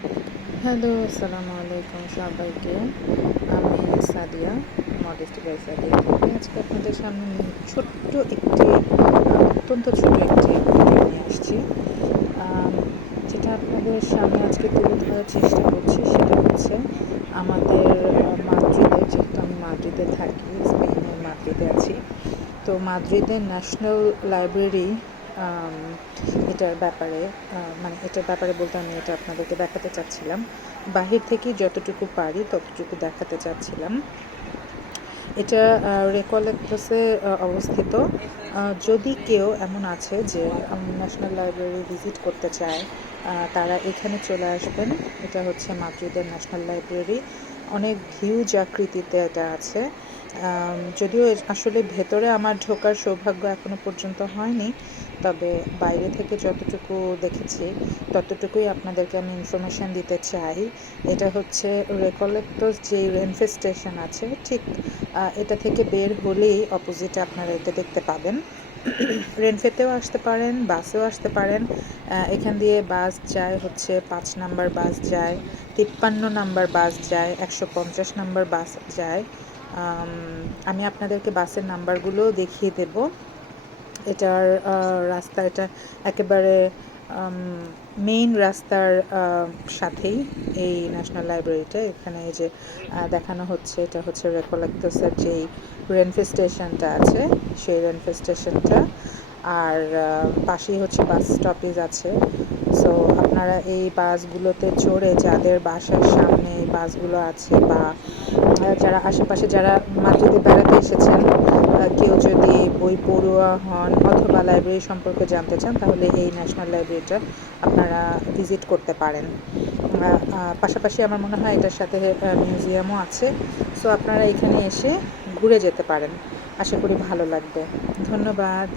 Hello, আসসালামু আলাইকুম সবাইকে। আমি সাদিয়া, মডেস্টি বাই সাদিয়া থেকে আজকে আপনাদের সামনে ছোট্ট একটি অত্যন্ত ছোট একটি ভিডিও নিয়ে আসছি। আম যেটা আপনাদের সামনে আজকে তুলে ধরার চেষ্টা করছি সেটা হচ্ছে আমাদের মাদ্রিদের, যেহেতু আমি মাদ্রিদে থাকি, স্পেনের মাদ্রিদে আছি। তো মাদ্রিদের ন্যাশনাল লাইব্রেরি, আম এটার ব্যাপারে মানে এটার ব্যাপারে বলতে আমি এটা আপনাদেরকে দেখাতে চাচ্ছিলাম। বাহির থেকে যতটুকু পারি ততটুকু দেখাতে চাচ্ছিলাম। এটা রেকলেক্টোসে অবস্থিত। যদি কেউ এমন আছে যে ন্যাশনাল লাইব্রেরি ভিজিট করতে চায়, তারা এখানে চলে আসবেন। এটা হচ্ছে মাদ্রিদের ন্যাশনাল লাইব্রেরি। অনেক হিউজ আকৃতিতে এটা আছে। যদিও আসলে ভেতরে আমার ঢোকার সৌভাগ্য এখনো পর্যন্ত হয়নি, তবে বাইরে থেকে যতটুকু দেখেছি ততটুকুই আপনাদেরকে আমি ইনফরমেশান দিতে চাই। এটা হচ্ছে রেকলেক্টোস যে রেনফে স্টেশন আছে, ঠিক এটা থেকে বের হলেই অপোজিটে আপনারা এটা দেখতে পাবেন। রেনফেতেও আসতে পারেন, বাসেও আসতে পারেন। এখান দিয়ে বাস যায় হচ্ছে ৫ নাম্বার বাস যায়, ৫৩ নাম্বার বাস যায়, ১৫০ নাম্বার বাস যায়। আমি আপনাদেরকে বাসের নাম্বারগুলোও দেখিয়ে দেব। এটার রাস্তা এটা একেবারে মেইন রাস্তার সাথেই এই ন্যাশনাল লাইব্রেরিটা। এখানে এই যে দেখানো হচ্ছে, এটা হচ্ছে রেকলেক্টোসের যেই রেনফে স্টেশনটা আছে, সেই রেনফে স্টেশনটা। আর পাশেই হচ্ছে বাস স্টপেজ আছে। সো আপনারা এই বাসগুলোতে চড়ে যাদের বাসার সামনে এই বাসগুলো আছে, বা যারা আশেপাশে যারা মাদ্রিদে বেড়াতে এসেছেন, কেউ যদি বই পড়ুয়া হন অথবা লাইব্রেরি সম্পর্কে জানতে চান, তাহলে এই ন্যাশনাল লাইব্রেরিটা আপনারা ভিজিট করতে পারেন। পাশাপাশি আমার মনে হয় এটার সাথে মিউজিয়ামও আছে। সো আপনারা এখানে এসে ঘুরে যেতে পারেন। আশা করি ভালো লাগবে। ধন্যবাদ।